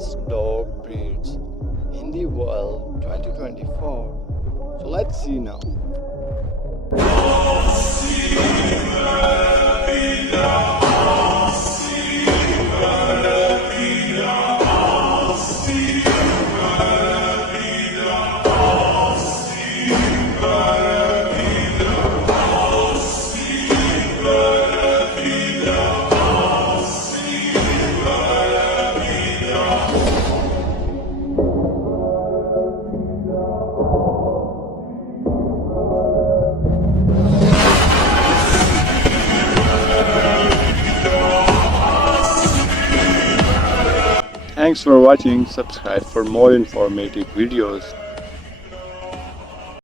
best dog breeds in the world 2024. So let's see now. Thanks for watching. Subscribe for more informative videos.